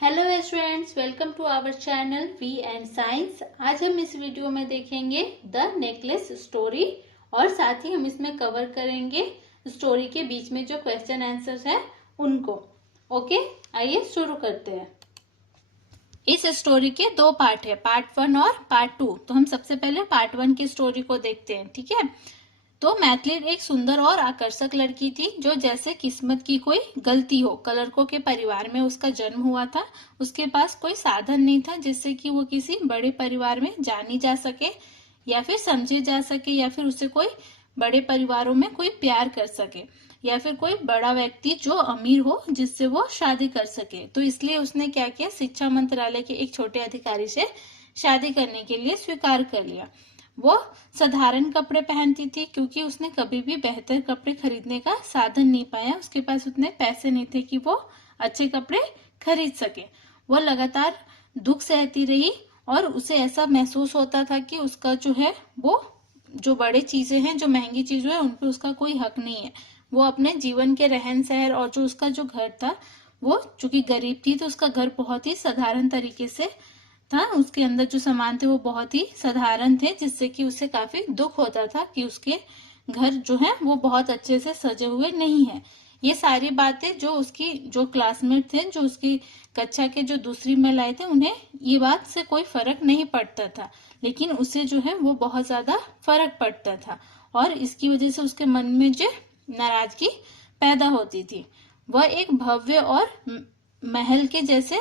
Hello students, welcome to our channel V and science. आज हम इस वीडियो में देखेंगे द नेकलेस स्टोरी और साथ ही हम इसमें कवर करेंगे स्टोरी के बीच में जो क्वेश्चन आंसर्स है उनको। ओके, आइए शुरू करते हैं। इस स्टोरी के दो पार्ट है, पार्ट 1 और पार्ट 2। तो हम सबसे पहले पार्ट 1 की स्टोरी को देखते हैं, ठीक है। तो मैथिली एक सुंदर और आकर्षक लड़की थी जो जैसे किस्मत की कोई गलती हो, कलरकों के परिवार में उसका जन्म हुआ था। उसके पास कोई साधन नहीं था जिससे कि वो किसी बड़े परिवार में जानी जा सके या फिर समझी जा सके या फिर उसे कोई बड़े परिवारों में कोई प्यार कर सके या फिर कोई बड़ा व्यक्ति जो अमीर हो जिससे वो शादी कर सके। तो इसलिए उसने क्या किया, शिक्षा मंत्रालय के एक छोटे अधिकारी से शादी करने के लिए स्वीकार कर लिया। वो साधारण कपड़े पहनती थी क्योंकि उसने कभी भी बेहतर कपड़े खरीदने का साधन नहीं पाया। उसके पास उतने पैसे नहीं थे कि वो अच्छे कपड़े खरीद सके। वो लगातार दुख सहती रही और उसे ऐसा महसूस होता था कि उसका जो है वो जो बड़े चीजें हैं, जो महंगी चीजें हैं, उन पे उसका कोई हक नहीं है। वो अपने जीवन के रहन सहन और जो उसका जो घर था, वो चूंकि गरीब थी तो उसका घर बहुत ही साधारण तरीके से था। उसके अंदर जो सामान थे वो बहुत ही साधारण थे, जिससे कि उसे काफी दुख होता था कि उसके घर जो है वो बहुत अच्छे से सजे हुए नहीं है। ये सारी बातें जो उसकी जो क्लासमेट थे, जो उसकी कक्षा के जो दूसरी महिलाएं थे, उन्हें ये बात से कोई फर्क नहीं पड़ता था, लेकिन उसे जो है वो बहुत ज्यादा फर्क पड़ता था और इसकी वजह से उसके मन में जो नाराजगी पैदा होती थी। वह एक भव्य और महल के जैसे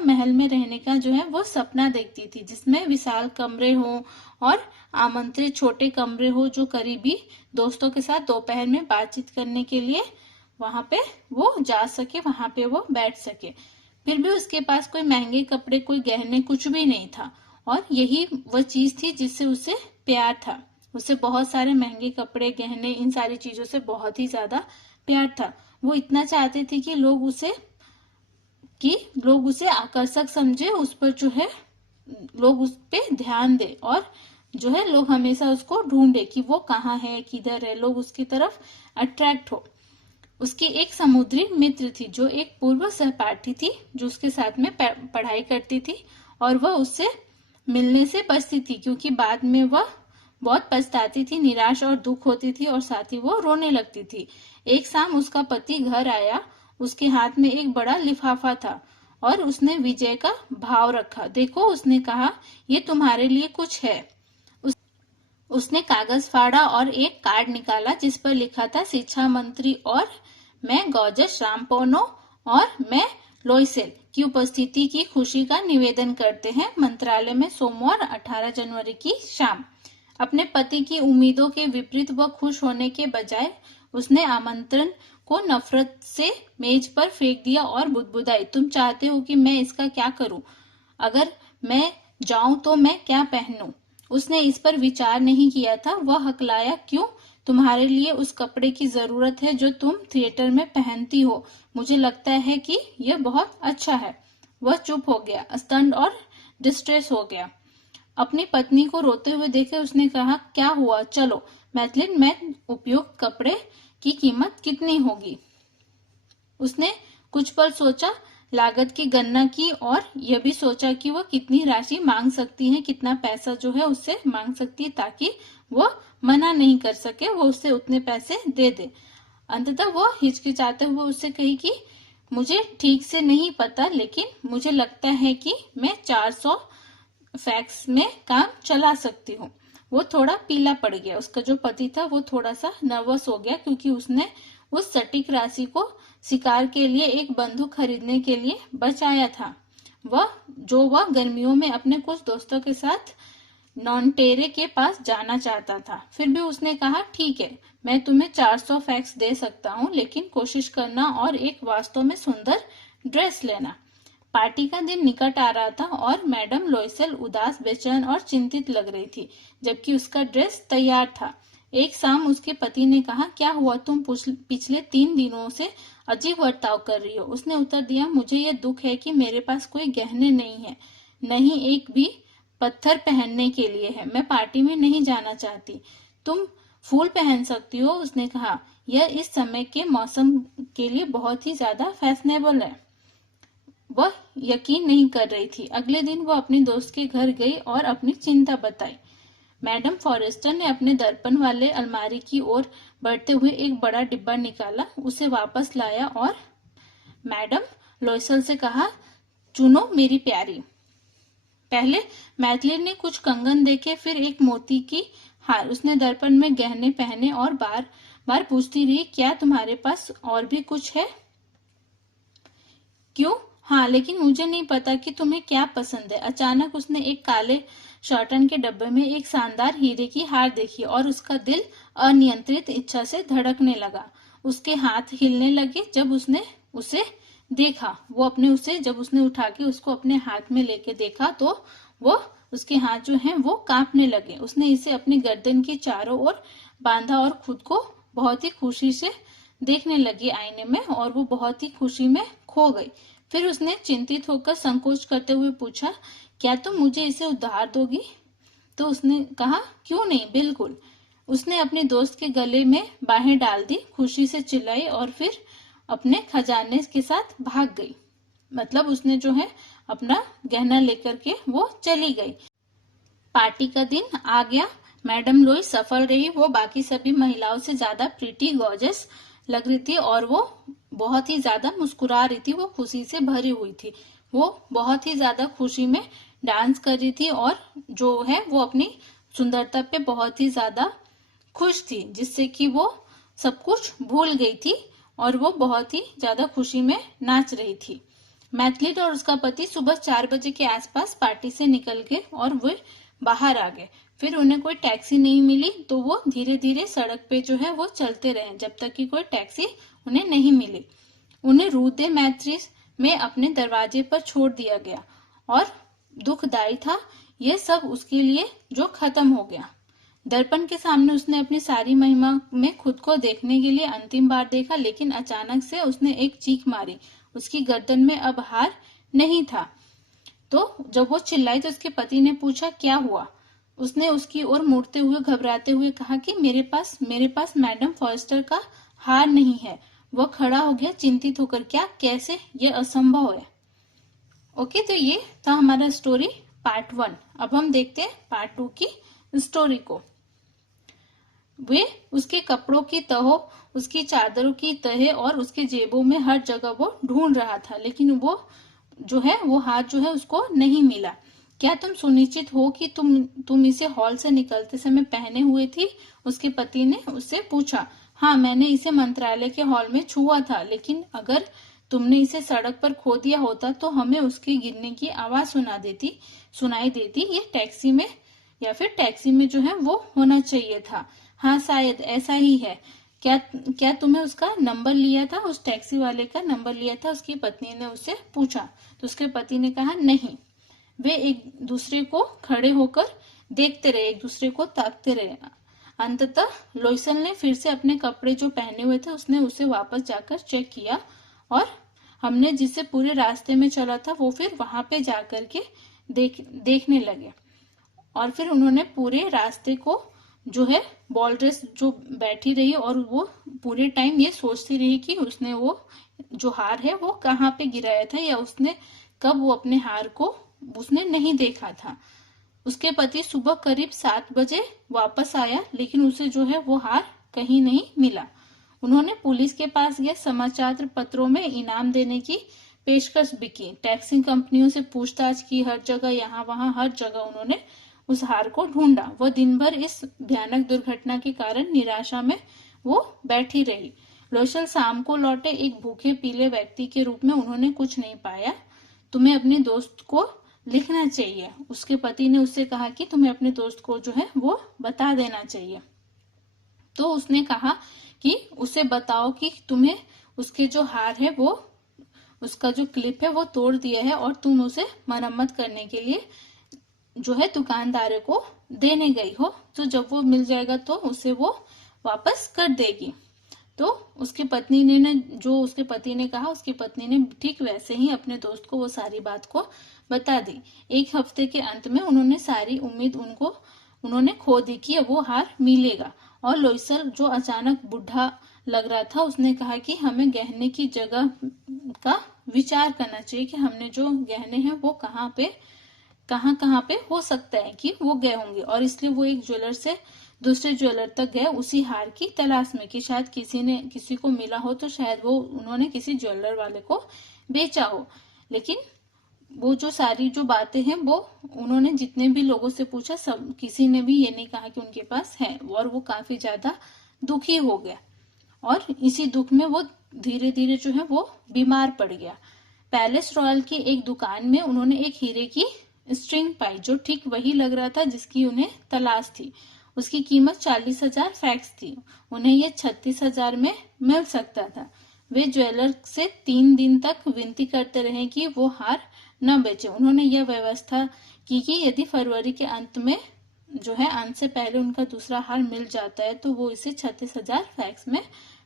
महल में रहने का जो है वो सपना देखती थी, जिसमें विशाल कमरे हो और आमंत्रित छोटे कमरे हो, जो करीबी दोस्तों के साथ दोपहर में बातचीत करने के लिए वहां पे वो जा सके, वहां पे वो बैठ सके। फिर भी उसके पास कोई महंगे कपड़े, कोई गहने, कुछ भी नहीं था। और यही वह चीज थी जिससे उसे प्यार था। उसे बहुत सारे महंगे कपड़े, गहने, इन सारी चीजों से बहुत ही ज्यादा प्यार था। वो इतना चाहते थे कि लोग उसे आकर्षक समझे, उस पर जो है लोग उस पे ध्यान दे और जो है लोग हमेशा उसको ढूंढे कि वो कहाँ है, किधर है, लोग उसकी तरफ अट्रैक्ट हो। उसकी एक समुद्री मित्र थी जो एक पूर्व सहपाठी थी, जो उसके साथ में पढ़ाई करती थी और वह उससे मिलने से बचती थी क्योंकि बाद में वह बहुत पछताती थी, निराश और दुख होती थी और साथ ही वो रोने लगती थी। एक शाम उसका पति घर आया। उसके हाथ में एक बड़ा लिफाफा था और उसने विजय का भाव रखा। देखो, उसने कहा, ये तुम्हारे लिए कुछ है। उसने कागज फाड़ा और एक कार्ड निकाला जिस पर लिखा था, शिक्षा मंत्री और मैं गॉर्जस रामपोनो और मैं लोइसेल की उपस्थिति की खुशी का निवेदन करते हैं मंत्रालय में सोमवार 18 जनवरी की शाम। अपने पति की उम्मीदों के विपरीत वह खुश होने के बजाय उसने आमंत्रण को नफरत से मेज पर फेंक दिया और बुदबुदाई, तुम चाहते हो कि मैं इसका क्या करूं? अगर मैं जाऊं तो मैं क्या पहनूं? उसने इस पर विचार नहीं किया था। वह हकलाया, क्यों? तुम्हारे लिए उस कपड़े की जरूरत है जो तुम थिएटर में पहनती हो। मुझे लगता है कि यह बहुत अच्छा है। वह चुप हो गया, स्टन्ड और डिस्ट्रेस हो गया। अपनी पत्नी को रोते हुए देखे उसने कहा, क्या हुआ? चलो मैथिली, मैं उपयुक्त कपड़े की कीमत कितनी होगी? उसने कुछ पल सोचा, लागत की गणना की और यह भी सोचा कि वह कितनी राशि मांग सकती है, कितना पैसा जो है उससे मांग सकती है ताकि वह मना नहीं कर सके, वो उससे उतने पैसे दे दे। अंततः वो हिचकिचाते हुए उससे कही कि मुझे ठीक से नहीं पता, लेकिन मुझे लगता है कि मैं 400 फैक्स में काम चला सकती हूँ। वो थोड़ा पीला पड़ गया। उसका जो पति था वो थोड़ा सा नर्वस हो गया क्योंकि उसने उस सटीक राशि को शिकार के लिए एक बंदूक खरीदने के लिए बचाया था। वह गर्मियों में अपने कुछ दोस्तों के साथ नॉनटेरे के पास जाना चाहता था। फिर भी उसने कहा, ठीक है, मैं तुम्हें 400 फैक्स दे सकता हूँ, लेकिन कोशिश करना और एक वास्तव में सुंदर ड्रेस लेना। पार्टी का दिन निकट आ रहा था और मैडम लोइसेल उदास, बेचैन और चिंतित लग रही थी, जबकि उसका ड्रेस तैयार था। एक शाम उसके पति ने कहा, क्या हुआ? तुम पिछले 3 दिनों से अजीब बर्ताव कर रही हो। उसने उत्तर दिया, मुझे यह दुख है कि मेरे पास कोई गहने नहीं है, नहीं एक भी पत्थर पहनने के लिए है। मैं पार्टी में नहीं जाना चाहती। तुम फूल पहन सकती हो। उसने कहा, यह इस समय के मौसम के लिए बहुत ही ज्यादा फैशनेबल है। वह यकीन नहीं कर रही थी। अगले दिन वो अपने दोस्त के घर गई और अपनी चिंता बताई। मैडम फॉरेस्टर ने अपने दर्पण वाले अलमारी की ओर बढ़ते हुए एक बड़ा डिब्बा निकाला, उसे वापस लाया और मैडम लोइसल से कहा, चुनो मेरी प्यारी। पहले मैथिली ने कुछ कंगन देखे, फिर एक मोती की हार। उसने दर्पण में गहने पहने और बार बार पूछती रही, क्या तुम्हारे पास और भी कुछ है? क्यों? हाँ, लेकिन मुझे नहीं पता कि तुम्हें क्या पसंद है। अचानक उसने एक काले शॉर्टन के डब्बे में एक शानदार हीरे की हार देखी और उसका दिल अनियंत्रित इच्छा से धड़कने लगा। उसके हाथ हिलने लगे जब उसने उसे देखा। जब उसने उठा के उसको अपने हाथ में लेके देखा तो वो उसके हाथ जो हैं वो कांपने लगे। उसने इसे अपनी गर्दन के चारों ओर बांधा और खुद को बहुत ही खुशी से देखने लगी आईने में, और वो बहुत ही खुशी में खो गई। फिर उसने चिंतित होकर संकोच करते हुए पूछा, क्या तुम मुझे इसे उधार दोगी? तो उसने कहा, क्यों नहीं, बिल्कुल। उसने अपने दोस्त के गले में बाहें डाल दी, खुशी से चिल्लाई और फिर अपने खजाने के साथ भाग गई। मतलब उसने जो है अपना गहना लेकर के वो चली गई। पार्टी का दिन आ गया। मैडम लोई सफल रही। वो बाकी सभी महिलाओं से ज्यादा प्रीटी गॉर्जियस लग रही थी और वो बहुत ही ज्यादा मुस्कुरा रही थी। वो खुशी से भरी हुई थी। वो बहुत ही ज्यादा खुशी में डांस कर रही थी और जो है वो अपनी सुंदरता पे बहुत ही ज्यादा खुश थी, जिससे कि वो सब कुछ भूल गई थी और वो बहुत ही ज्यादा खुशी में नाच रही थी। मैथिली और उसका पति सुबह 4 बजे के आसपास पार्टी से निकल गए और वे बाहर आ गए। फिर उन्हें कोई टैक्सी नहीं मिली तो वो धीरे धीरे सड़क पे जो है वो चलते रहे जब तक कि कोई टैक्सी उन्हें नहीं मिली। उन्हें रूदे मैत्री में अपने दरवाजे पर छोड़ दिया गया और दुखदायी था यह सब उसके लिए जो खत्म हो गया। दर्पण के सामने उसने अपनी सारी महिमा में खुद को देखने के लिए अंतिम बार देखा, लेकिन अचानक से उसने एक चीख मारी। उसकी गर्दन में अब हार नहीं था। तो जब वो चिल्लाई तो उसके पति ने पूछा, क्या हुआ? उसने उसकी ओर मुड़ते हुए घबराते हुए कहा कि मेरे पास मैडम फॉरेस्टर का हार नहीं है। वह खड़ा हो गया चिंतित होकर, क्या, कैसे? ये असंभव है। ओके, तो ये था हमारा स्टोरी पार्ट 1। अब हम देखते हैं पार्ट 2 की स्टोरी को। वे उसके कपड़ों की तहों, उसकी चादरों की तह और उसके जेबों में हर जगह वो ढूंढ रहा था, लेकिन वो जो है वो हाथ जो है उसको नहीं मिला। क्या तुम सुनिश्चित हो कि तुम इसे हॉल से निकलते समय पहने हुए थी? उसके पति ने उससे पूछा। हाँ, मैंने इसे मंत्रालय के हॉल में छुआ था, लेकिन अगर तुमने इसे सड़क पर खो दिया होता तो हमें उसके गिरने की आवाज सुनाई देती। ये टैक्सी में या फिर टैक्सी में जो है वो होना चाहिए था। हाँ, शायद ऐसा ही है। क्या तुमने उसका नंबर लिया था? उस टैक्सी वाले का नंबर लिया था? उसकी पत्नी ने उससे पूछा। तो उसके पति ने कहा, नहीं। वे एक दूसरे को खड़े होकर देखते रहे, एक दूसरे को ताकते रहे। अंततः लोइसल ने फिर से अपने कपड़े जो पहने हुए थे उसने उसे वापस जाकर चेक किया और हमने जिसे पूरे रास्ते में चला था वो फिर वहां पे जाकर के देखने लगे। और फिर उन्होंने पूरे रास्ते को जो है बॉलड्रेस जो बैठी रही और वो पूरे टाइम ये सोचती रही कि उसने वो जो हार है वो कहाँ पे गिराया था या उसने कब वो अपने हार को उसने नहीं देखा था। उसके पति सुबह करीब 7 बजे वापस आया, लेकिन उसे जो है वो हार कहीं नहीं मिला। उन्होंने पुलिस के पास गए, समाचार पत्रों में इनाम देने की पेशकश भी की, टैक्सी कंपनियों से पूछताछ की, हर जगह यहाँ वहां हर जगह उन्होंने उस हार को ढूंढा। वह दिन भर इस भयानक दुर्घटना के कारण निराशा में वो बैठी रही। लोइसल शाम को लौटे एक भूखे पीले व्यक्ति के रूप में। उन्होंने कुछ नहीं पाया। तुम्हें अपने दोस्त को लिखना चाहिए। उसके पति ने उससे कहा कि तुम्हें अपने दोस्त को जो है वो बता देना चाहिए। तो उसने कहा कि उसे बताओ कि तुम्हें उसके जो हार है वो उसका जो क्लिप है वो तोड़ दिया है और तुम उसे मरम्मत करने के लिए जो है दुकानदार को देने गई हो, तो जब वो मिल जाएगा तो उसे वो वापस कर देगी। तो उसकी पत्नी ने जो उसके पति ने कहा, उसकी पत्नी ने ठीक वैसे ही अपने दोस्त को वो सारी बात को बता दी। एक हफ्ते के अंत में उन्होंने सारी उम्मीद उन्होंने खो दी कि वो हार मिलेगा और लोइसल जो अचानक बुढ़ा लग रहा था, उसने कहा कि हमें गहने की जगह का विचार करना चाहिए कि हमने जो गहने हैं वो कहाँ पे हो सकता है कि वो गए होंगे। और इसलिए वो एक ज्वेलर से दूसरे ज्वेलर तक गए उसी हार की तलाश में कि शायद किसी को मिला हो, तो शायद वो उन्होंने किसी ज्वेलर वाले को बेचा हो। लेकिन वो जो सारी जो बातें हैं वो उन्होंने जितने भी लोगों से पूछा, सब किसी ने भी ये नहीं कहा कि उनके पास है, और वो काफी ज्यादा दुखी हो गया। और इसी दुख में वो धीरे धीरे जो है वो बीमार पड़ गया। पैलेस रॉयल की एक दुकान में उन्होंने एक हीरे की स्ट्रिंग पाई जो ठीक वही लग रहा था जिसकी उन्हें तलाश थी। उसकी कीमत 40,000 फैक्स थी। उन्हें यह 36,000 में मिल सकता था। वे ज्वेलर से 3 दिन तक विनती करते रहे कि वो हार न बेचे। उन्होंने यह व्यवस्था की कि यदि फरवरी के अंत में जो है अंत से पहले उनका दूसरा हार मिल जाता है तो वो इसे 36,000 फैक्स में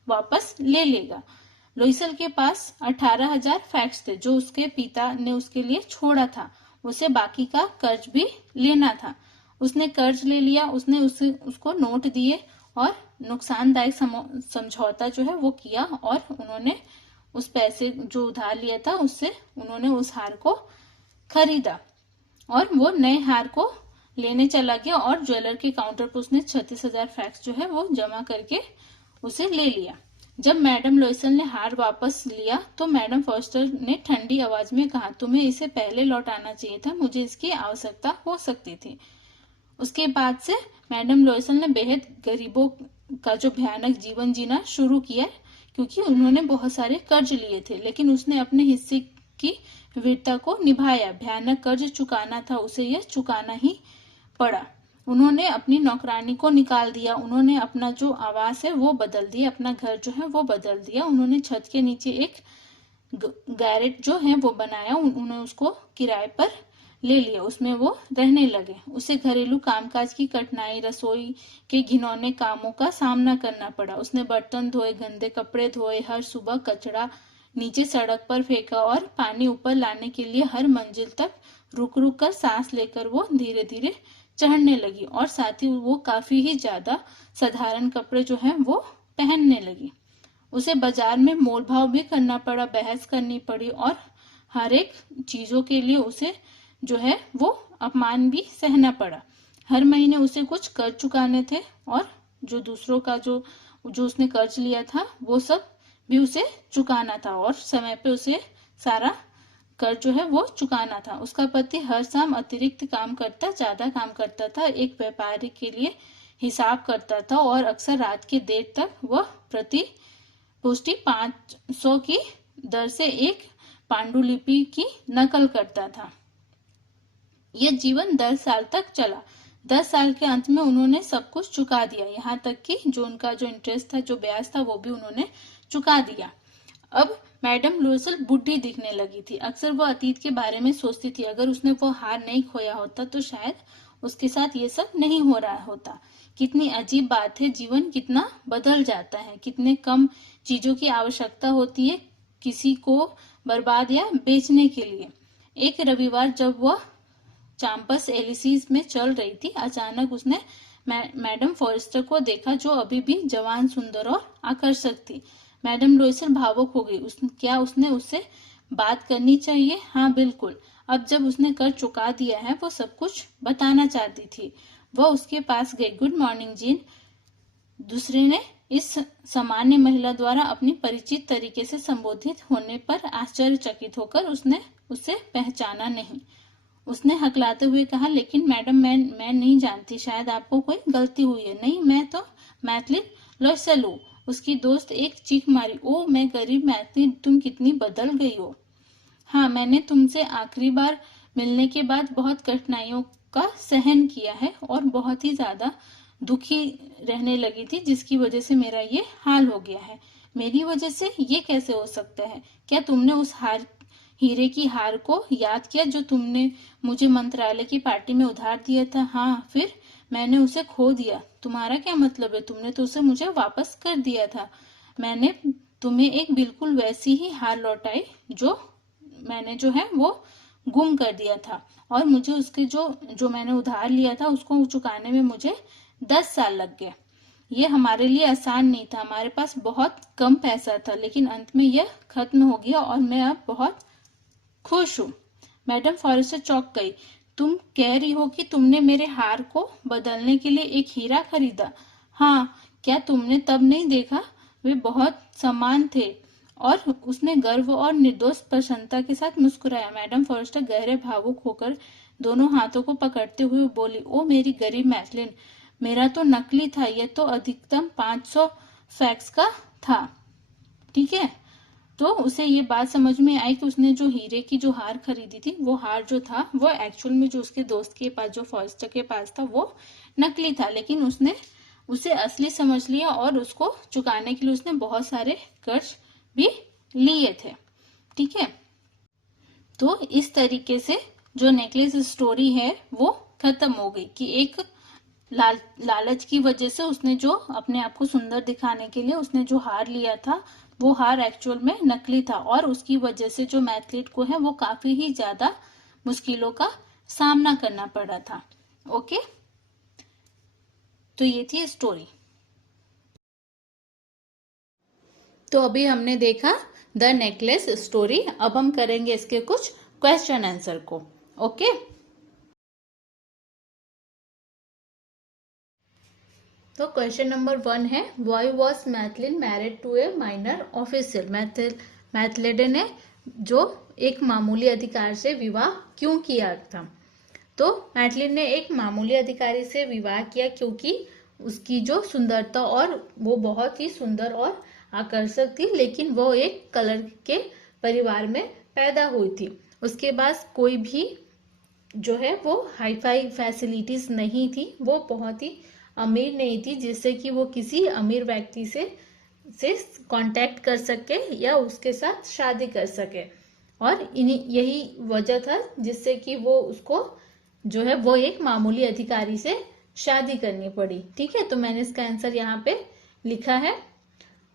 वापस ले लेगा। लोइसल के पास 18,000 फैक्स थे जो उसके पिता ने उसके लिए छोड़ा था। उसे बाकी का कर्ज भी लेना था। उसने कर्ज ले लिया। उसने उसको नोट दिए और नुकसानदायक समझौता जो है वो किया, और उन्होंने उस पैसे जो उधार लिया था उससे उन्होंने उस हार को खरीदा, और वो नए हार को लेने चला गया और ज्वेलर के काउंटर पर उसने 36,000 फैक्स जो है वो जमा करके उसे ले लिया। जब मैडम लोइसल ने हार वापस लिया तो मैडम फॉस्टर ने ठंडी आवाज में कहा, तुम्हें इसे पहले लौटाना चाहिए था, मुझे इसकी आवश्यकता हो सकती थी। उसके बाद से मैडम लोइसल ने बेहद गरीबों का जो भयानक जीवन जीना शुरू किया, क्योंकि उन्होंने बहुत सारे कर्ज लिए थे, लेकिन उसने अपने हिस्से की वीरता को निभाया। भयानक कर्ज चुकाना था, उसे यह चुकाना ही पड़ा। उन्होंने अपनी नौकरानी को निकाल दिया। उन्होंने अपना जो आवास है वो बदल दिया, अपना घर जो है वो बदल दिया। उन्होंने छत के नीचे एक गैरेट जो है वो बनाया। उन्होंने उसको किराए पर ले लिया, उसमें वो रहने लगे। उसे घरेलू कामकाज की कठिनाई, रसोई के घिनौने कामों का सामना करना पड़ा। उसने बर्तन धोए, गंदे कपड़े धोए, हर सुबह कचरा नीचे सड़क पर फेंका, और पानी ऊपर लाने के लिए हर मंजिल तक रुक रुक कर सांस लेकर वो धीरे धीरे चढ़ने लगी, और साथ ही वो काफी ही ज्यादा साधारण कपड़े जो हैं वो पहनने लगी। उसे बाजार में मोल भाव भी करना पड़ा, बहस करनी पड़ी, और हर एक चीजों के लिए उसे जो है वो अपमान भी सहना पड़ा। हर महीने उसे कुछ कर्ज चुकाने थे, और जो दूसरों का जो उसने कर्ज लिया था वो सब भी उसे चुकाना था, और समय पे उसे सारा कर्ज जो है वो चुकाना था। उसका पति हर शाम अतिरिक्त काम करता, ज्यादा काम करता था, एक व्यापारी के लिए हिसाब करता था, और अक्सर रात के देर तक वह प्रति पुष्टि 500 की दर से एक पांडुलिपि की नकल करता था। यह जीवन 10 साल तक चला। 10 साल के अंत में उन्होंने सब कुछ चुका दिया, यहाँ तक कि जो उनका जो इंटरेस्ट था, जो ब्याज था, वो भी उन्होंने चुका दिया। अब मैडम लोइसल बुढ़ी दिखने लगी थी। अक्सर वो अतीत के बारे में सोचती थी, अगर उसने वो हार नहीं खोया होता तो शायद उसके साथ ये सब नहीं हो रहा होता। कितनी अजीब बात है, जीवन कितना बदल जाता है। कितने कम चीजों की आवश्यकता होती है किसी को बर्बाद या बेचने के लिए। एक रविवार जब वह चांपस एलिसीज में चल रही थी, अचानक उसने मैडम फॉरेस्टर को देखा, जो अभी भी जवान, सुंदर और आकर्षक थी। मैडम लोइसल भावुक हो गई। क्या उसने उससे बात करनी चाहिए? हाँ, बिल्कुल। अब जब उसने कर चुका दिया है, वो सब कुछ बताना चाहती थी। वह उसके पास गई। Good morning gene. दूसरे ने इस सामान्य महिला द्वारा अपनी परिचित तरीके से संबोधित होने पर आश्चर्यचकित होकर उसने उसे पहचाना नहीं। उसने हकलाते हुए कहा, लेकिन मैडम मैं नहीं जानती, शायद आपको कोई गलती हुई है। नहीं, मैं तो मैथलिन लोइसल हूँ। उसकी दोस्त एक चीख मारी। ओ, मैं गरीब मैथलिन, तुम कितनी बदल गई हो। हाँ, मैंने तुमसे आखिरी बार मिलने के बाद बहुत कठिनाइयों का सहन किया है और बहुत ही ज्यादा दुखी रहने लगी थी, जिसकी वजह से मेरा ये हाल हो गया है। मेरी वजह से ये कैसे हो सकता है? क्या तुमने उस हीरे की हार को याद किया जो तुमने मुझे मंत्रालय की पार्टी में उधार दिया था? हाँ, फिर मैंने उसे खो दिया। तुम्हारा क्या मतलब है? तुमने तो उसे मुझे वापस कर दिया था। मैंने तुम्हें एक बिल्कुल वैसी ही हार लौटाई जो मैंने जो है वो गुम कर दिया था, और मुझे उसके जो मैंने उधार लिया था उसको चुकाने में मुझे 10 साल लग गए। ये हमारे लिए आसान नहीं था, हमारे पास बहुत कम पैसा था, लेकिन अंत में यह खत्म हो गया और मैं अब बहुत खुश हूँ। मैडम फॉरेस्टर चौंक गई। तुम कह रही हो कि तुमने मेरे हार को बदलने के लिए एक हीरा खरीदा? हाँ, क्या तुमने तब नहीं देखा? वे बहुत समान थे। और उसने गर्व और निर्दोष प्रसन्नता के साथ मुस्कुराया। मैडम फॉरेस्टर गहरे भावुक होकर दोनों हाथों को पकड़ते हुए बोली, ओ मेरी गरीब मैथलिन, मेरा तो नकली था, यह तो अधिकतम 500 फैक्स का था। ठीक है, तो उसे ये बात समझ में आई कि उसने जो हीरे की जो हार खरीदी थी, वो हार जो था वो एक्चुअल में जो उसके दोस्त के पास, जो फॉरेस्टर के पास था, वो नकली था, लेकिन उसने उसे असली समझ लिया और उसको चुकाने के लिए उसने बहुत सारे कर्ज भी लिए थे। ठीक है, तो इस तरीके से जो नेकलेस स्टोरी है वो खत्म हो गई कि एक लालच की वजह से उसने जो अपने आप को सुंदर दिखाने के लिए उसने जो हार लिया था, वो हार एक्चुअल में नकली था, और उसकी वजह से जो मैथलीट को है वो काफी ही ज्यादा मुश्किलों का सामना करना पड़ा था। ओके, तो ये थी स्टोरी। तो अभी हमने देखा द नेकलेस स्टोरी। अब हम करेंगे इसके कुछ क्वेश्चन आंसर को। ओके, तो क्वेश्चन नंबर 1 है, why was Mathilde married to a minor officer? Mathilde ने जो एक मामूली अधिकारी से विवाह क्यों किया था? तो मैथलिन ने एक मामूली अधिकारी से विवाह किया क्योंकि उसकी जो सुंदरता, और वो बहुत ही सुंदर और आकर्षक थी, लेकिन वो एक कलर के परिवार में पैदा हुई थी। उसके पास कोई भी जो है वो हाई फाई फैसिलिटीज नहीं थी, वो बहुत ही अमीर नहीं थी जिससे कि वो किसी अमीर व्यक्ति से कांटेक्ट कर सके या उसके साथ शादी कर सके, और यही वजह था जिससे कि वो उसको जो है वो एक मामूली अधिकारी से शादी करनी पड़ी। ठीक है, तो मैंने इसका आंसर यहाँ पे लिखा है।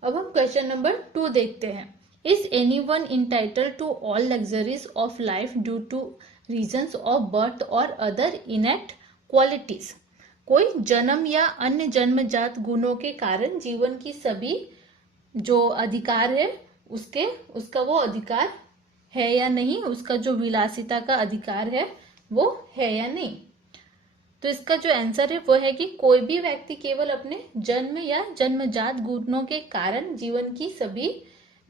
अब हम क्वेश्चन नंबर 2 देखते हैं। Is any one entitled to all luxuries of life due to reasons of birth और अदर इनेक्ट क्वालिटीज? कोई जन्म या अन्य जन्मजात गुणों के कारण जीवन की सभी जो अधिकार है उसका वो अधिकार है या नहीं, उसका जो विलासिता का अधिकार है वो है या नहीं? तो इसका जो आंसर है वो है कि कोई भी व्यक्ति केवल अपने जन्म या जन्मजात गुणों के कारण जीवन की सभी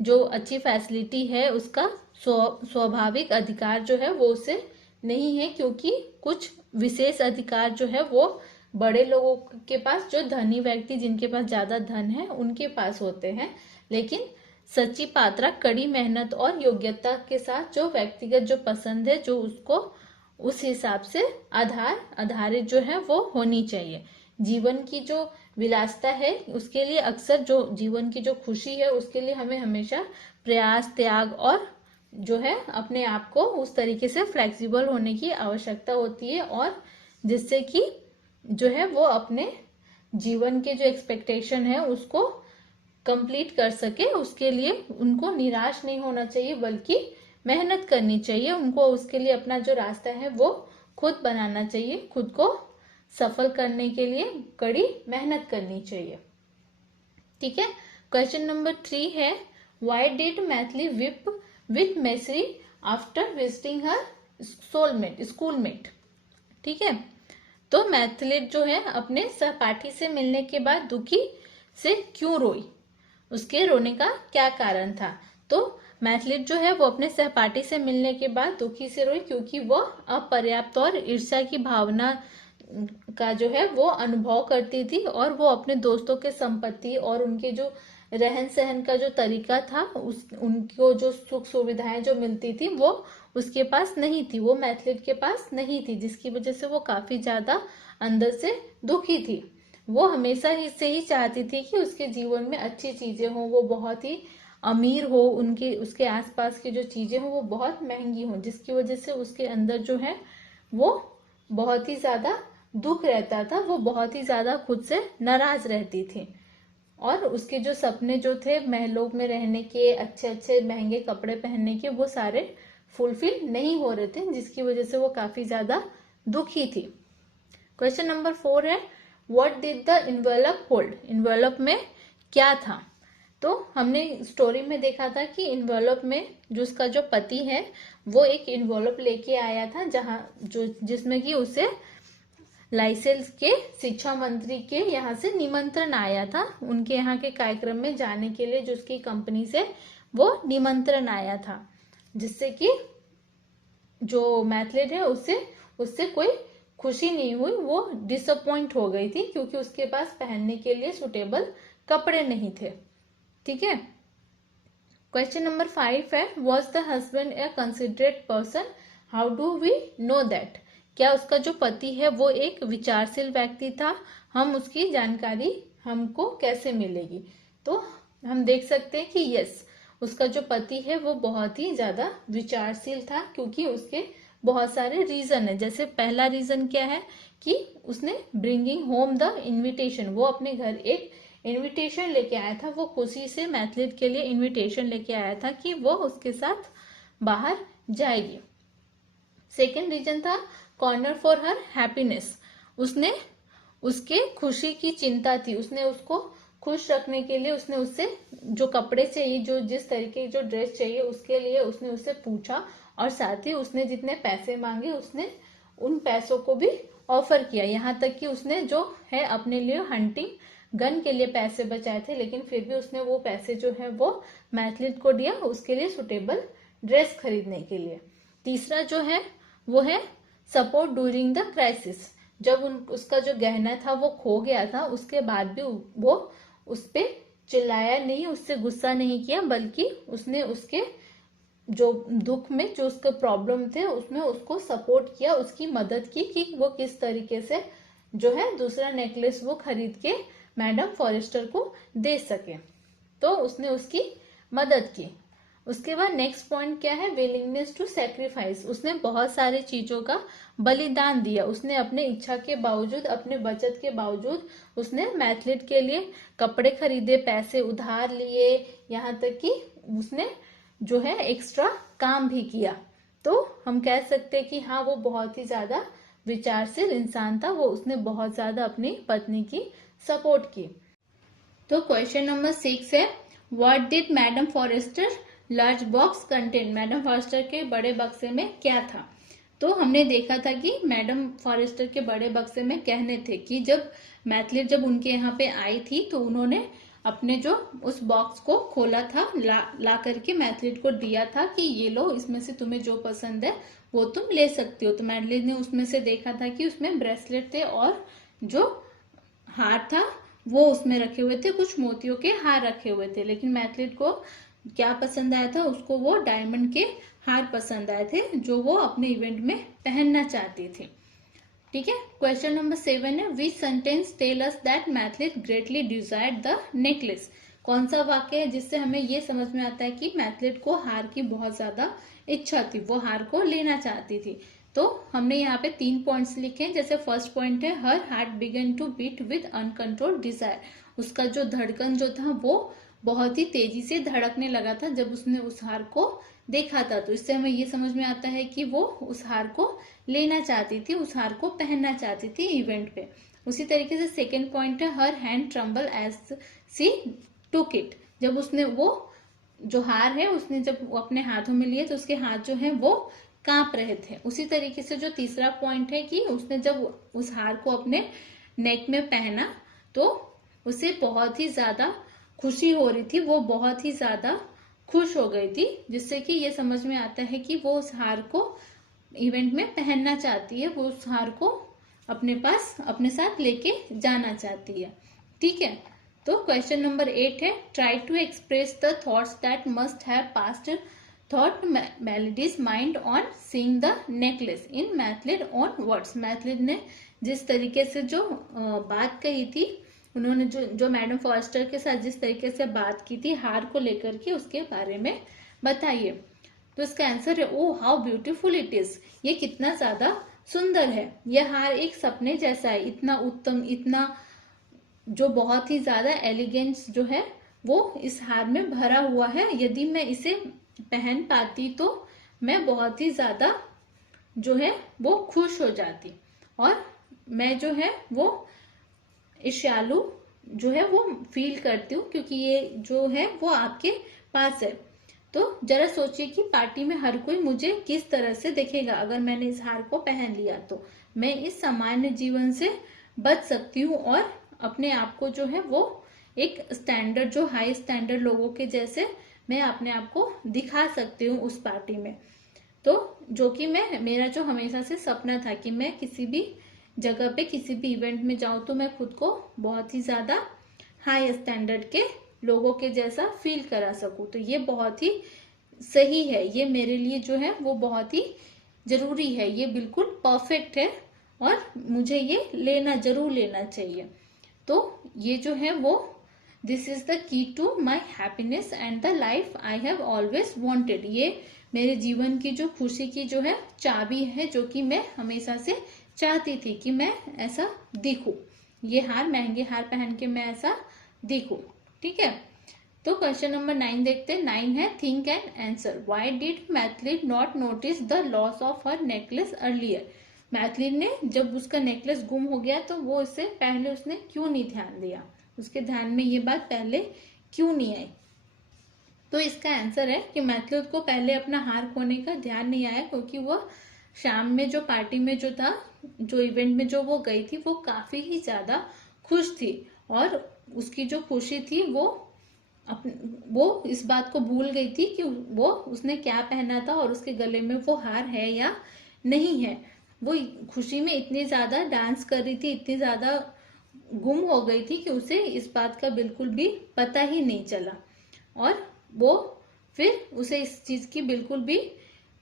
जो अच्छी फैसिलिटी है उसका स्वाभाविक अधिकार जो है वो उसे नहीं है, क्योंकि कुछ विशेष अधिकार जो है वो बड़े लोगों के पास, जो धनी व्यक्ति जिनके पास ज्यादा धन है उनके पास होते हैं, लेकिन सच्ची पात्रा कड़ी मेहनत और योग्यता के साथ जो व्यक्तिगत जो पसंद है, जो उसको उस हिसाब से आधारित जो है वो होनी चाहिए। जीवन की जो विलासिता है उसके लिए अक्सर जो जीवन की जो खुशी है उसके लिए हमें हमेशा प्रयास, त्याग और जो है अपने आप को उस तरीके से फ्लेक्सिबल होने की आवश्यकता होती है, और जिससे कि जो है वो अपने जीवन के जो एक्सपेक्टेशन है उसको कंप्लीट कर सके। उसके लिए उनको निराश नहीं होना चाहिए बल्कि मेहनत करनी चाहिए, उनको उसके लिए अपना जो रास्ता है वो खुद बनाना चाहिए, खुद को सफल करने के लिए कड़ी मेहनत करनी चाहिए। ठीक है, क्वेश्चन नंबर 3 है, why did Mathilde weep with misery after visiting her schoolmate? ठीक है, तो मैथिलेट जो है अपने सहपाठी से मिलने के बाद दुखी से क्यों रोई? उसके रोने का क्या कारण था? तो मैथिलेट जो है वो अपने सहपाठी से मिलने के बाद दुखी से रोई क्योंकि वो अपर्याप्त और ईर्ष्या की भावना का जो है वो अनुभव करती थी, और वो अपने दोस्तों के संपत्ति और उनके जो रहन सहन का जो तरीका था, उनको जो सुख सुविधाएं जो मिलती थी वो उसके पास नहीं थी, वो मैथिलेट के पास नहीं थी, जिसकी वजह से वो काफी ज्यादा अंदर से दुखी थी। वो हमेशा ही से ही चाहती थी कि उसके जीवन में अच्छी चीजें हों, वो बहुत ही अमीर हो, उनके उसके आसपास की जो चीजें हों वो बहुत महंगी हों, जिसकी वजह से उसके अंदर जो है वो बहुत ही ज्यादा दुख रहता था, वो बहुत ही ज्यादा खुद से नाराज रहती थी, और उसके जो सपने जो थे महलों में रहने के, अच्छे अच्छे महंगे कपड़े पहनने के, वो सारे फुलफिल नहीं हो रहे थे, जिसकी वजह से वो काफी ज्यादा दुखी थी। क्वेश्चन नंबर 4 है, what did the envelope hold, envelope में क्या था। तो हमने स्टोरी में देखा था कि इन्वेलप में जो उसका जो पति है वो एक इन्वेलप लेके आया था जहां जो जिसमें कि उसे लाइसेंस के शिक्षा मंत्री के यहाँ से निमंत्रण आया था, उनके यहाँ के कार्यक्रम में जाने के लिए जो उसकी कंपनी से वो निमंत्रण आया था, जिससे कि जो मैथलेट है उससे कोई खुशी नहीं हुई, वो डिसअपॉइंट हो गई थी क्योंकि उसके पास पहनने के लिए सुटेबल कपड़े नहीं थे। ठीक है। क्वेश्चन नंबर 5 है, was the husband a considerate person, how do we know that, क्या उसका जो पति है वो एक विचारशील व्यक्ति था, हम उसकी जानकारी हमको कैसे मिलेगी। तो हम देख सकते हैं कि यस, उसका जो पति है वो बहुत ही ज्यादा विचारशील था क्योंकि उसके बहुत सारे रीजन है। जैसे पहला रीजन क्या है कि उसने ब्रिंगिंग होम द इन्विटेशन, वो अपने घर एक इनविटेशन लेके आया था, वो खुशी से मैथलेट के लिए इनविटेशन लेके आया था कि वो उसके साथ बाहर जाएगी। सेकेंड रीजन था कॉर्नर फॉर हर हैप्पीनेस, उसने उसके खुशी की चिंता थी, उसने उसको खुश रखने के लिए उसने उससे जो कपड़े चाहिए, जो जिस तरीके की जो ड्रेस चाहिए उसके लिए उसने उससे पूछा और साथ ही उसने जितने पैसे मांगे उसने उन पैसों को भी ऑफर किया। यहाँ तक कि उसने जो है अपने लिए हंटिंग गन के लिए पैसे बचाए थे, लेकिन फिर भी उसने वो पैसे जो है वो मैथलेट को दिया उसके लिए सुटेबल ड्रेस खरीदने के लिए। तीसरा जो है वो है सपोर्ट ड्यूरिंग द क्राइसिस, जब उसका जो गहना था वो खो गया था उसके बाद भी वो उस पे चिल्लाया नहीं, उससे गुस्सा नहीं किया, बल्कि उसने उसके जो दुख में जो उसके प्रॉब्लम थे उसमें उसको सपोर्ट किया, उसकी मदद की कि वो किस तरीके से जो है दूसरा नेकलेस वो खरीद के मैडम फॉरेस्टर को दे सके, तो उसने उसकी मदद की। उसके बाद नेक्स्ट पॉइंट क्या है, विलिंगनेस टू सेक्रीफाइस, उसने बहुत सारी चीजों का बलिदान दिया, उसने अपने इच्छा के बावजूद, अपने बचत के बावजूद उसने मैथलेट के लिए कपड़े खरीदे, पैसे उधार लिए, यहाँ तक कि उसने जो है एक्स्ट्रा काम भी किया। तो हम कह सकते हैं कि हाँ वो बहुत ही ज्यादा विचारशील इंसान था, वो उसने बहुत ज्यादा अपनी पत्नी की सपोर्ट की। तो क्वेश्चन नंबर 6 है, what did madam Forrester large box contain, madam Forrester के बड़े बक्से में क्या था। तो हमने देखा था कि मैडम फॉरेस्टर के बड़े बक्से में कहने थे कि जब मैथलेट जब उनके यहाँ पे आई थी तो उन्होंने अपने जो उस बॉक्स को खोला था, ला करके मैथलेट को दिया था कि ये लो, इसमें से तुम्हें जो पसंद है वो तुम ले सकती हो। तो मैथलेट ने उसमें से देखा था कि उसमें ब्रेसलेट थे और जो हार था वो उसमें रखे हुए थे, कुछ मोतियों के हार रखे हुए थे, लेकिन मैथलेट को क्या पसंद आया था, उसको वो डायमंड के हार पसंद आए थे जो वो अपने इवेंट में पहनना चाहती थी। ठीक है। क्वेश्चन नंबर 7 है, which sentence tell us that Mathilde greatly desired the necklace, कौन सा वाक्य है जिससे हमें ये समझ में आता है कि मैथलेट को हार की बहुत ज्यादा इच्छा थी, वो हार को लेना चाहती थी। तो हमने यहाँ पे 3 पॉइंट्स लिखे हैं। जैसे फर्स्ट पॉइंट है, her heart began to beat with uncontrolled desire, उसका जो धड़कन जो था वो बहुत ही तेजी से धड़कने लगा था जब उसने उस हार को देखा था। तो इससे हमें ये समझ में आता है कि वो उस हार को लेना चाहती थी, उस हार को पहनना चाहती थी इवेंट पे। उसी तरीके से सेकेंड पॉइंट है, her hand tremble as she took it, जब उसने वो जो हार है उसने जब वो अपने हाथों में लिए तो उसके हाथ जो है वो कांप रहे थे। उसी तरीके से जो तीसरा पॉइंट है कि उसने जब उस हार को अपने नेक में पहना तो उसे बहुत ही ज्यादा खुशी हो रही थी, वो बहुत ही ज्यादा खुश हो गई थी, जिससे कि ये समझ में आता है कि वो उस हार को इवेंट में पहनना चाहती है, वो उस हार को अपने पास अपने साथ लेके जाना चाहती है। ठीक है। तो क्वेश्चन नंबर 8 है, try to express the thoughts that must have passed through Mathilde's mind on seeing the necklace in Mathilde own words, Mathilde ने जिस तरीके से जो बात कही थी, उन्होंने जो मैडम फॉरेस्टर के साथ जिस तरीके से बात की थी हार को लेकर के, उसके बारे में बताइए। तो इसका आंसर है, ओ हाउ ब्यूटीफुल इट इज, ये कितना ज्यादा सुंदर है, यह हार एक सपने जैसा है, इतना उत्तम, इतना जो बहुत ही ज्यादा एलिगेंस जो है वो इस हार में भरा हुआ है, यदि मैं इसे पहन पाती तो मैं बहुत ही ज्यादा जो है वो खुश हो जाती और मैं जो है वो ईर्ष्यालु जो है वो फील करती हूँ, क्योंकि ये जो है वो आपके पास है। तो जरा सोचिए कि पार्टी में हर कोई मुझे किस तरह से देखेगा अगर मैंने इस हार को पहन लिया। तो मैं इस सामान्य जीवन से बच सकती हूँ और अपने आप को जो है वो एक स्टैंडर्ड, जो हाई स्टैंडर्ड लोगों के जैसे मैं अपने आप को दिखा सकती हूँ उस पार्टी में। तो जो कि मेरा जो हमेशा से सपना था कि मैं किसी भी जगह पे किसी भी इवेंट में जाऊं तो मैं खुद को बहुत ही ज्यादा हाई स्टैंडर्ड के लोगों के जैसा फील करा सकूं। तो ये बहुत ही सही है, ये मेरे लिए जो है वो बहुत ही जरूरी है, ये बिल्कुल परफेक्ट है और मुझे ये जरूर लेना चाहिए। तो ये जो है वो this is the key to my happiness and the life I have always wanted. ये मेरे जीवन की जो खुशी की जो है चाबी है, जो कि मैं हमेशा से चाहती थी कि मैं ऐसा दिखूं, ये हार, महंगे हार पहन के मैं ऐसा दिखूं। ठीक है, तो क्वेश्चन नंबर 9 देखते हैं। 9 है think and answer. Why did Maithili not notice the loss of her necklace earlier. Maithili ने जब उसका नेकलेस गुम हो गया तो वो इससे पहले उसने क्यों नहीं ध्यान दिया, उसके ध्यान में ये बात पहले क्यों नहीं आई। तो इसका आंसर है कि मैथिली को पहले अपना हार खोने का ध्यान नहीं आया, क्योंकि वो शाम में जो पार्टी में जो था, जो इवेंट में जो वो गई थी, वो काफी ही ज्यादा खुश थी और उसकी जो खुशी थी वो इस बात को भूल गई थी कि वो उसने क्या पहना था और उसके गले में वो हार है या नहीं है। वो खुशी में इतनी ज्यादा डांस कर रही थी, इतनी ज्यादा गुम हो गई थी कि उसे इस बात का बिल्कुल भी पता ही नहीं चला और वो फिर उसे इस चीज की बिल्कुल भी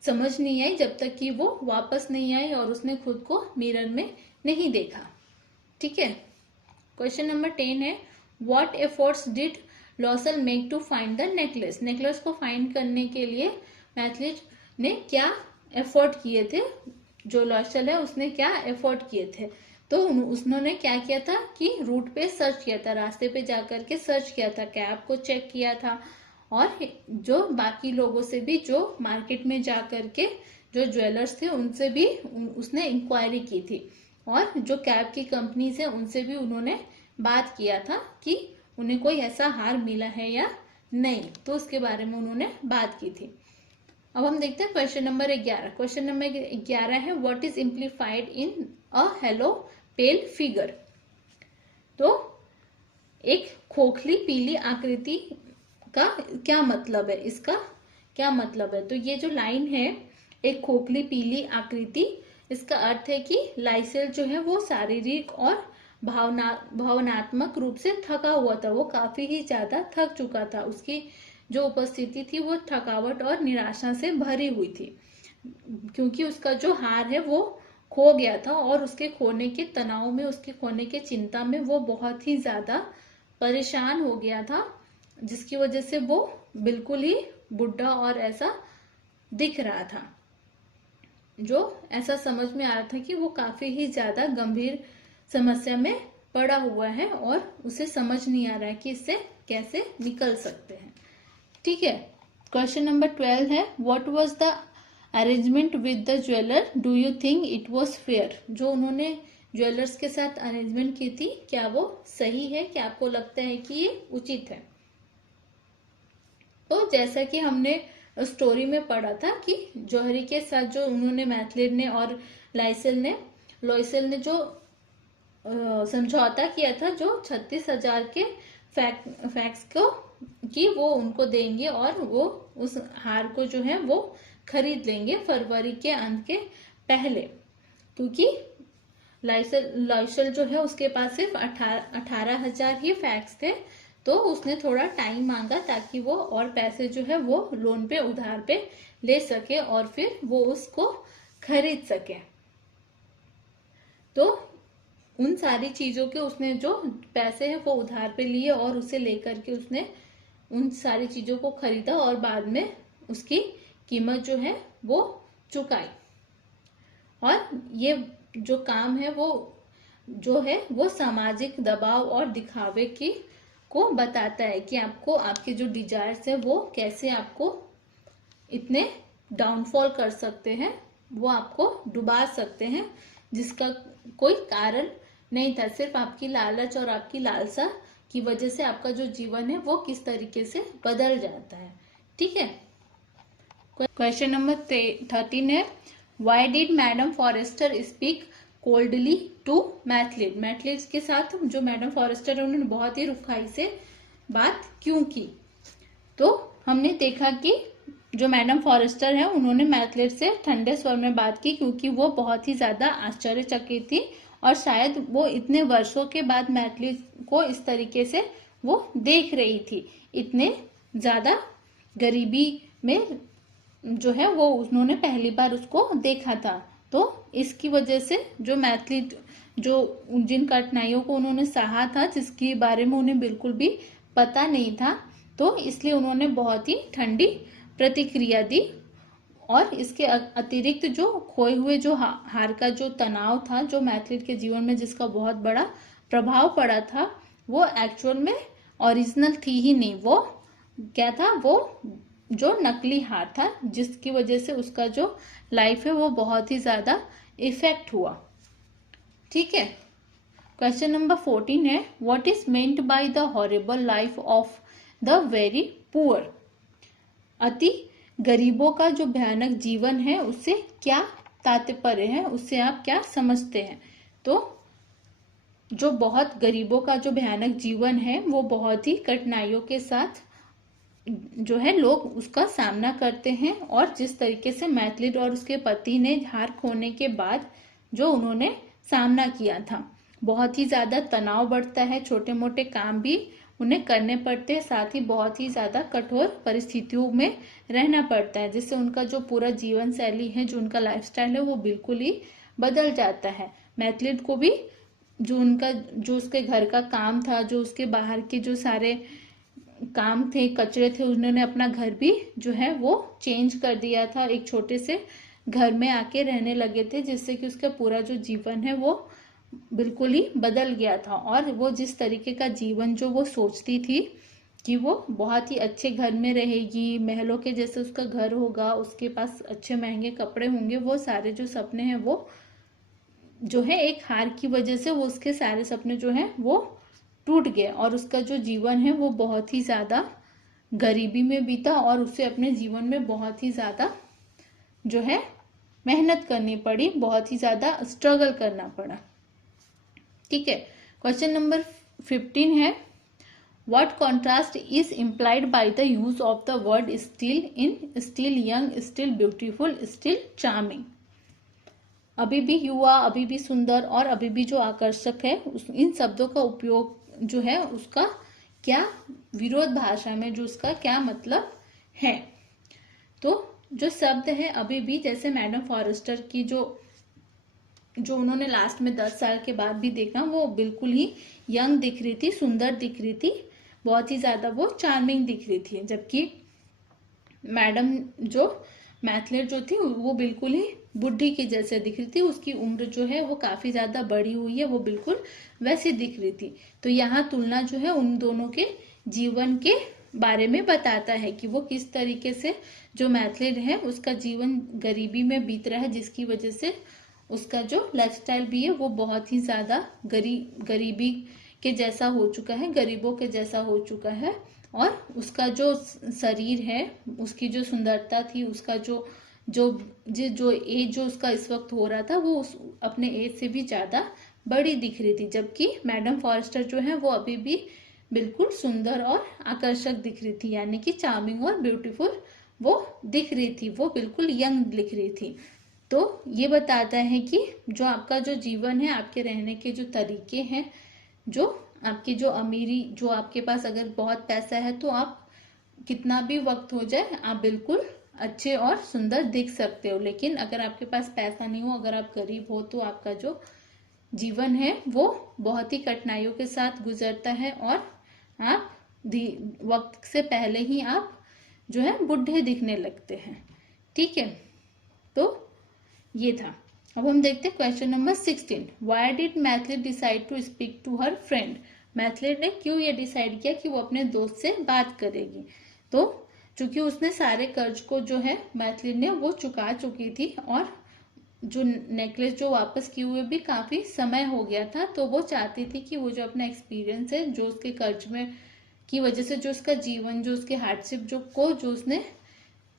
समझ नहीं आई जब तक कि वो वापस नहीं आई और उसने खुद को मिरर में नहीं देखा। ठीक है, क्वेश्चन नंबर 10 है what efforts did Loisel make to find the necklace. Necklace को फाइंड करने के लिए मैथिली ने क्या एफर्ट किए थे, जो लॉसल है उसने क्या एफर्ट किए थे। तो उन्होंने क्या किया था कि रूट पे सर्च किया था, रास्ते पे जाकर के सर्च किया था, कैब को चेक किया था और जो बाकी लोगों से भी, जो मार्केट में जाकर के जो ज्वेलर्स थे उनसे भी उसने इंक्वायरी की थी और जो कैब की कंपनी से उनसे भी उन्होंने बात किया था कि उन्हें कोई ऐसा हार मिला है या नहीं, तो उसके बारे में उन्होंने बात की थी। अब हम देखते हैं क्वेश्चन नंबर 11। क्वेश्चन नंबर 11 है what is implied in a hollow pale figure. तो एक खोखली पीली आकृति का क्या मतलब है, इसका क्या मतलब है। तो ये जो लाइन है एक खोखली पीली आकृति, इसका अर्थ है कि लाइसेल जो है वो शारीरिक और भावनात्मक रूप से थका हुआ था, वो काफी ही ज्यादा थक चुका था, उसकी जो उपस्थिति थी वो थकावट और निराशा से भरी हुई थी, क्योंकि उसका जो हार है वो खो गया था और उसके खोने के तनाव में, उसके खोने के चिंता में वो बहुत ही ज्यादा परेशान हो गया था, जिसकी वजह से वो बिल्कुल ही बुढ़ा और ऐसा दिख रहा था, जो ऐसा समझ में आ रहा था कि वो काफी ही ज्यादा गंभीर समस्या में पड़ा हुआ है और उसे समझ नहीं आ रहा है कि इससे कैसे निकल सकते हैं। ठीक है, क्वेश्चन नंबर 12 है what was the arrangement with the jeweller, do you think it was fair. जो उन्होंने ज्वेलर्स के साथ अरेंजमेंट की थी, क्या वो सही है, क्या आपको लगता है कि ये उचित है। तो जैसा कि हमने स्टोरी में पढ़ा था कि जौहरी के साथ जो उन्होंने मैथिली ने और लॉयसेल ने जो समझौता किया था, जो 36,000 के फैक्स को कि वो उनको देंगे और वो उस हार को जो है वो खरीद लेंगे फरवरी के अंत के पहले, क्योंकि लॉयसेल जो है उसके पास सिर्फ 18,000 ही फैक्स थे, तो उसने थोड़ा टाइम मांगा ताकि वो और पैसे जो है वो लोन पे, उधार पे ले सके और फिर वो उसको खरीद सके। तो उन सारी चीजों के उसने जो पैसे हैं वो उधार पे लिए और उसे लेकर के उसने उन सारी चीजों को खरीदा और बाद में उसकी कीमत जो है वो चुकाई। और ये जो काम है वो जो है वो सामाजिक दबाव और दिखावे की को बताता है कि आपको आपके जो डिजायर्स है वो कैसे आपको इतने डाउनफॉल कर सकते हैं, वो आपको डुबा सकते हैं, जिसका कोई कारण नहीं था, सिर्फ आपकी लालच और आपकी लालसा की वजह से आपका जो जीवन है वो किस तरीके से बदल जाता है। ठीक है। क्वेश्चन नंबर 13 है, why did madam Forestier speak coldly to Mathilde. Mathilde के साथ जो मैडम फॉरेस्टर है उन्होंने बहुत ही रुखाई से बात क्यों की। तो हमने देखा कि जो मैडम फॉरेस्टर है उन्होंने मैथलीड से ठंडे स्वर में बात की क्योंकि वो बहुत ही ज्यादा आश्चर्यचकित थी और शायद वो इतने वर्षों के बाद मैथलीड को इस तरीके से वो देख रही थी, इतने ज्यादा गरीबी में जो है वो उन्होंने पहली बार उसको देखा था। तो इसकी वजह से जो मैथिली जो जिन कठिनाइयों को उन्होंने सहा था जिसके बारे में उन्हें बिल्कुल भी पता नहीं था, तो इसलिए उन्होंने बहुत ही ठंडी प्रतिक्रिया दी। और इसके अतिरिक्त जो खोए हुए जो हार का जो तनाव था जो मैथिली के जीवन में जिसका बहुत बड़ा प्रभाव पड़ा था, वो एक्चुअल में ओरिजिनल थी ही नहीं, वो क्या था, वो जो नकली हार था जिसकी वजह से उसका जो लाइफ है वो बहुत ही ज्यादा इफेक्ट हुआ। ठीक है। क्वेश्चन नंबर 14 है, what is meant by the horrible life of the very poor. अति गरीबों का जो भयानक जीवन है उससे क्या तात्पर्य है, उससे आप क्या समझते हैं। तो जो बहुत गरीबों का जो भयानक जीवन है वो बहुत ही कठिनाइयों के साथ जो है लोग उसका सामना करते हैं। और जिस तरीके से मैथिली और उसके पति ने हार खोने के बाद जो उन्होंने सामना किया था, बहुत ही ज्यादा तनाव बढ़ता है, छोटे मोटे काम भी उन्हें करने पड़ते हैं, साथ ही बहुत ही ज्यादा कठोर परिस्थितियों में रहना पड़ता है जिससे उनका जो पूरा जीवन शैली है, जो उनका लाइफस्टाइल है वो बिल्कुल ही बदल जाता है। मैथिली को भी जो उसके घर का काम था, जो उसके बाहर के जो सारे काम थे, कचरे थे, उन्होंने अपना घर भी जो है वो चेंज कर दिया था, एक छोटे से घर में आके रहने लगे थे जिससे कि उसका पूरा जो जीवन है वो बिल्कुल ही बदल गया था। और वो जिस तरीके का जीवन जो वो सोचती थी कि वो बहुत ही अच्छे घर में रहेगी, महलों के जैसे उसका घर होगा, उसके पास अच्छे महंगे कपड़े होंगे, वो सारे जो सपने हैं वो जो है एक हार की वजह से वो उसके सारे सपने जो है वो टूट गए और उसका जो जीवन है वो बहुत ही ज्यादा गरीबी में बीता और उसे अपने जीवन में बहुत ही ज्यादा जो है मेहनत करनी पड़ी, बहुत ही ज्यादा स्ट्रगल करना पड़ा। ठीक है। क्वेश्चन नंबर 15 है, what contrast is implied by the use of the word still in still young, still beautiful, still charming. अभी भी युवा, अभी भी सुंदर और अभी भी जो आकर्षक है, इन शब्दों का उपयोग जो है उसका क्या विरोध भाषा में जो उसका क्या मतलब है। तो जो शब्द है अभी भी, जैसे मैडम फॉरेस्टर की जो उन्होंने लास्ट में 10 साल के बाद भी देखा, वो बिल्कुल ही यंग दिख रही थी, सुंदर दिख रही थी, बहुत ही ज्यादा वो चार्मिंग दिख रही थी। जबकि मैडम जो मैथिली जो थी वो बिल्कुल ही बुढ़ी की जैसे दिख रही थी, उसकी उम्र जो है वो काफी ज्यादा बढ़ी हुई है, वो बिल्कुल वैसी दिख रही थी। तो यहाँ तुलना जो है उन दोनों के जीवन के बारे में बताता है कि वो किस तरीके से जो मैथिली है उसका जीवन गरीबी में बीत रहा है, जिसकी वजह से उसका जो लाइफस्टाइल भी है वो बहुत ही ज्यादा गरीबी के जैसा हो चुका है, गरीबों के जैसा हो चुका है। और उसका जो शरीर है, उसकी जो सुंदरता थी, उसका जो एज जो उसका इस वक्त हो रहा था वो अपने एज से भी ज्यादा बड़ी दिख रही थी। जबकि मैडम फॉरेस्टर जो है वो अभी भी बिल्कुल सुंदर और आकर्षक दिख रही थी, यानी कि चार्मिंग और ब्यूटीफुल वो दिख रही थी, वो बिल्कुल यंग दिख रही थी। तो ये बताता है कि जो आपका जो जीवन है, आपके रहने के जो तरीके हैं, जो आपकी जो अमीरी, जो आपके पास अगर बहुत पैसा है तो आप कितना भी वक्त हो जाए आप बिल्कुल अच्छे और सुंदर दिख सकते हो। लेकिन अगर आपके पास पैसा नहीं हो, अगर आप गरीब हो, तो आपका जो जीवन है वो बहुत ही कठिनाइयों के साथ गुजरता है और आप वक्त से पहले ही आप जो है बुढ़े दिखने लगते हैं। ठीक है। तो ये था। अब हम देखते हैं question number 16, why did Maithili decide to speak to her friend. Maithili ने क्यों ये डिसाइड किया कि वो अपने दोस्त से बात करेगी। तो चूंकि उसने सारे कर्ज को जो है मैथिली ने वो चुका चुकी थी और जो नेकलेस जो वापस किए हुए भी काफी समय हो गया था, तो वो चाहती थी कि वो जो अपना एक्सपीरियंस है, जो उसके कर्ज में की वजह से जो उसका जीवन, जो उसके हार्डशिप जो उसने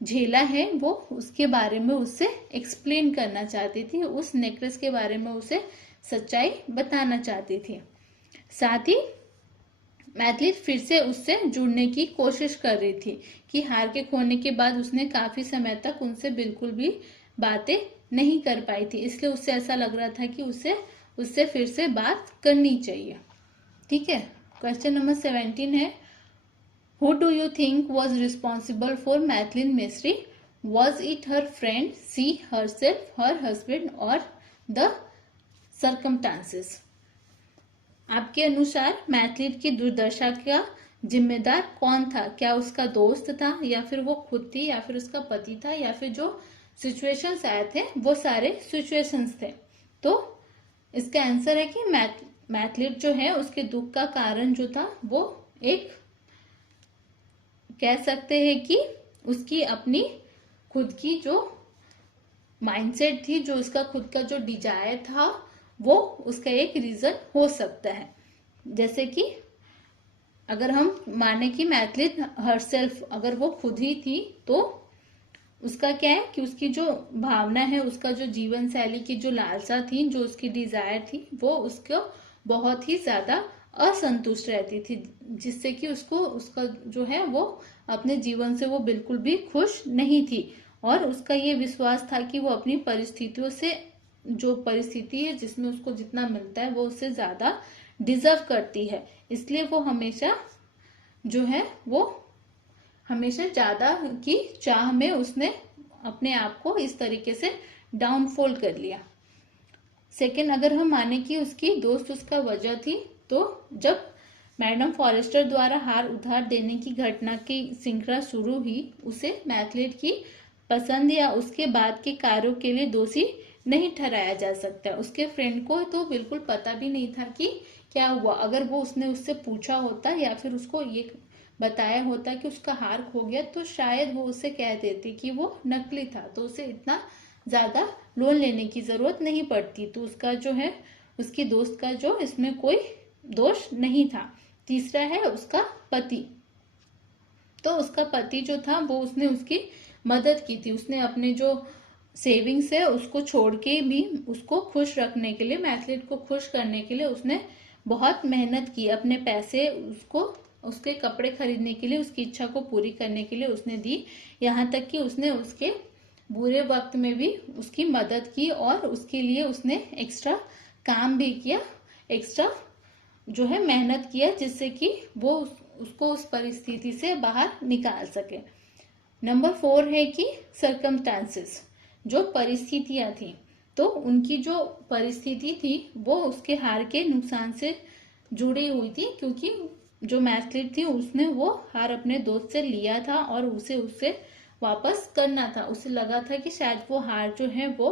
झेला है, वो उसके बारे में उससे एक्सप्लेन करना चाहती थी, उस नेकलेस के बारे में उसे सच्चाई बताना चाहती थी। साथ ही मैथिली फिर से उससे जुड़ने की कोशिश कर रही थी कि हार के खोने के बाद उसने काफी समय तक उनसे बिल्कुल भी बातें नहीं कर पाई थी, इसलिए उससे ऐसा लग रहा था कि उससे फिर से बात करनी चाहिए। ठीक है, क्वेश्चन नंबर 17 है, Who do you think was responsible for Madeline Mystery? Was it her friend, she herself, her husband, or the circumstances? आपके अनुसार मैथिली की दुर्दशा का जिम्मेदार कौन था? क्या उसका दोस्त था, या फिर वो खुद थी, या फिर उसका पति था, या फिर जो सिचुएशंस आए थे वो सारे सिचुएशंस थे? तो इसका आंसर है कि मैथिली जो है उसके दुख का कारण जो था वो एक कह सकते हैं कि उसकी अपनी खुद की जो माइंडसेट थी, जो उसका खुद का जो डिजायर था, वो उसका एक रीजन हो सकता है। जैसे कि अगर हम माने कि मैथिली हरसेल्फ अगर वो खुद ही थी, तो उसका क्या है कि उसकी जो भावना है, उसका जो जीवन शैली की जो लालसा थी, जो उसकी डिजायर थी, वो उसको बहुत ही ज्यादा असंतुष्ट रहती थी, जिससे कि उसका जो है वो अपने जीवन से वो बिल्कुल भी खुश नहीं थी, और उसका ये विश्वास था कि वो अपनी परिस्थितियों से, जो परिस्थिति है जिसमें उसको जितना मिलता है वो उससे ज्यादा डिजर्व करती है, इसलिए वो हमेशा जो है वो हमेशा ज्यादा की चाह में उसने अपने आप को इस तरीके से डाउनफॉल कर लिया। सेकंड, अगर हम माने कि उसकी दोस्त उसका वजह थी, तो जब मैडम फॉरेस्टर द्वारा हार उधार देने की घटना की श्रृंखला शुरू हुई, उसे मैथिली की पसंद या उसके बाद के कार्यों के लिए दोषी नहीं ठहराया जा सकता। उसके फ्रेंड को तो बिल्कुल पता भी नहीं था कि क्या हुआ। अगर वो उसने उससे पूछा होता या फिर उसको ये बताया होता कि उसका हार खो गया, तो शायद वो उसे कह देती कि वो नकली था, तो उसे इतना ज्यादा लोन लेने की जरूरत नहीं पड़ती। तो उसका जो है, उसकी दोस्त का जो इसमें कोई दोष नहीं था। तीसरा है उसका पति। तो उसका पति जो था वो उसने उसकी मदद की थी। उसने अपने जो सेविंग्स है उसको छोड़ के भी उसको खुश रखने के लिए, मैथिली को खुश करने के लिए उसने बहुत मेहनत की। अपने पैसे उसको उसके कपड़े खरीदने के लिए, उसकी इच्छा को पूरी करने के लिए उसने दी। यहाँ तक कि उसने उसके बुरे वक्त में भी उसकी मदद की, और उसके लिए उसने एक्स्ट्रा काम भी किया, एक्स्ट्रा जो है मेहनत किया, जिससे कि वो उसको उस परिस्थिति से बाहर निकाल सके। नंबर 4 है कि सर्कमस्टांसेस, जो परिस्थितियां थी, तो उनकी जो परिस्थिति थी वो उसके हार के नुकसान से जुड़ी हुई थी, क्योंकि जो मैथिली थी उसने वो हार अपने दोस्त से लिया था और उसे उससे वापस करना था। उसे लगा था कि शायद वो हार जो है वो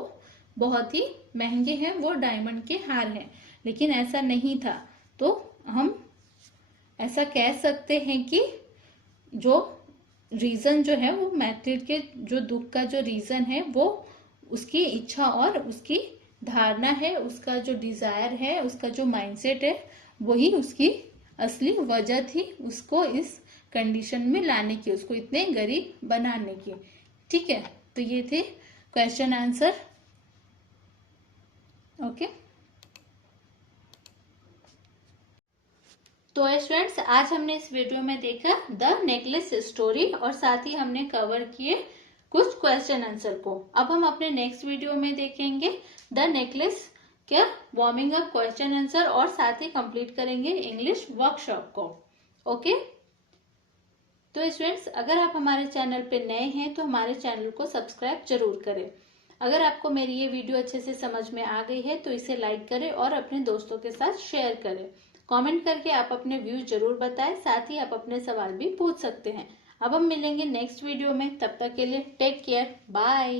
बहुत ही महंगे हैं, वो डायमंड के हार हैं, लेकिन ऐसा नहीं था। तो हम ऐसा कह सकते हैं कि जो रीजन जो है वो मैथिली के जो दुख का जो रीजन है वो उसकी इच्छा और उसकी धारणा है, उसका जो डिजायर है, उसका जो माइंडसेट है, वही उसकी असली वजह थी उसको इस कंडीशन में लाने की, उसको इतने गरीब बनाने की। ठीक है, तो ये थे क्वेश्चन आंसर। ओके, तो स्टूडेंट्स आज हमने इस वीडियो में देखा द नेकलेस स्टोरी, और साथ ही हमने कवर किए कुछ क्वेश्चन आंसर को। अब हम अपने नेक्स्ट वीडियो में देखेंगे द नेकलेस क्या वार्मिंग अप क्वेश्चन आंसर, और साथ ही कंप्लीट करेंगे इंग्लिश वर्कशॉप को। ओके, तो स्टूडेंट्स अगर आप हमारे चैनल पे नए हैं तो हमारे चैनल को सब्सक्राइब जरूर करें। अगर आपको मेरी ये वीडियो अच्छे से समझ में आ गई है तो इसे लाइक करें और अपने दोस्तों के साथ शेयर करें। कमेंट करके आप अपने व्यूज जरूर बताएं, साथ ही आप अपने सवाल भी पूछ सकते हैं। अब हम मिलेंगे नेक्स्ट वीडियो में, तब तक के लिए टेक केयर, बाय।